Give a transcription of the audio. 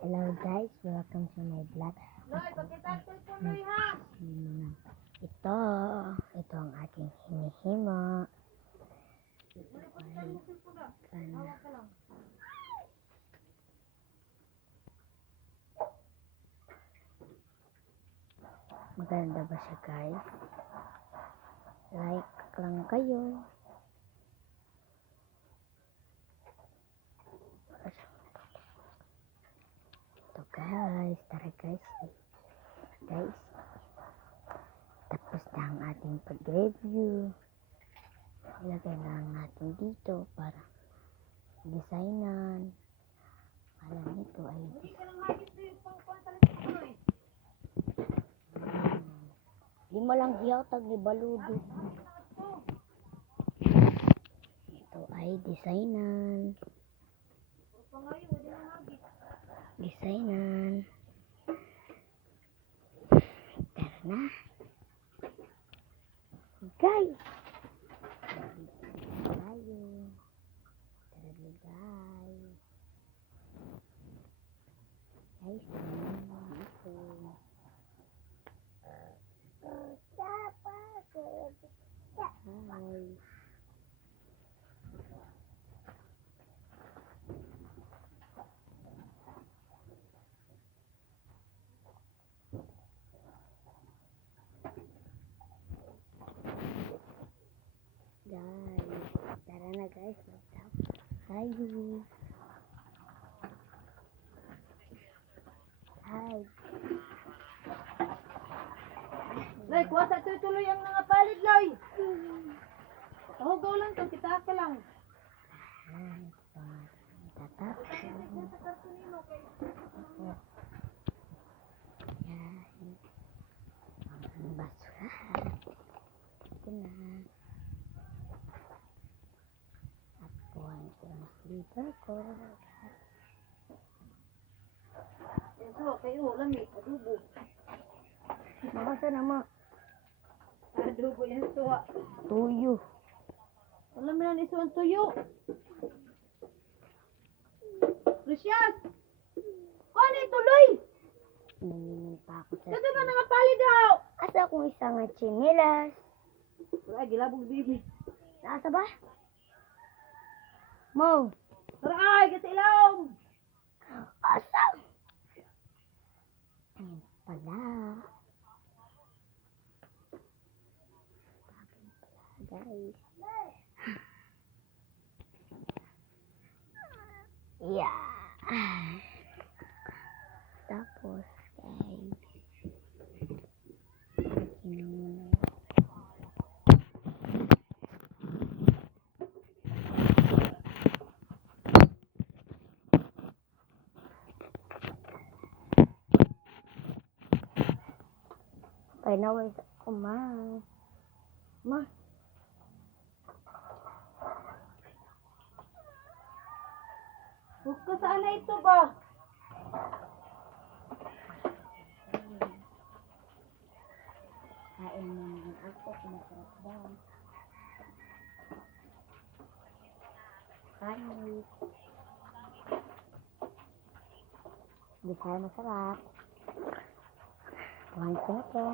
Hello guys, welcome to my vlog. Ito ang aking hinihimo. Maganda ba siya guys? Like lang kayo. Ito guys, tara guys. Tapos na ang ating pag-review. Ilagay lang natin dito para designan. Alam nito ay di mo lang hiyatag ni baludo. Ito ay designan. Tara na. Guys! Tayo. Tara na guys. Guys, dito. Hi. Guys, tara na guys. Tayo. Hi. Loy, kuha sa tuloy ang mga palit, Loy. Hugaw lang to, kita ka lang. Tatapos. Yan. Ang basurahan. Ito na. At kuhan ko ang slipper ko. So, kayo, lamig, adubo. Mabasa na mo. Adubo yan, suwa. Tuyo. Alam mo lang iso ang tuyo. Lucias! Ano ito, Loy? Nanginig pa ako sa Ito ba nga palit daw? asa kong isang chinilas. Ay, gilabog, bibi. Nasa ba? Mo. Tara ay, kasi ilaw. Asa? Ayun pala. Guys. Yeah. Tapos, guys. Kaya naway ko, ma. Ma. Huwag ka sana ito ba? Kain mo naman ako, kumasarap ba? Kain. Hindi kaya masarap. Kuhain ko na to.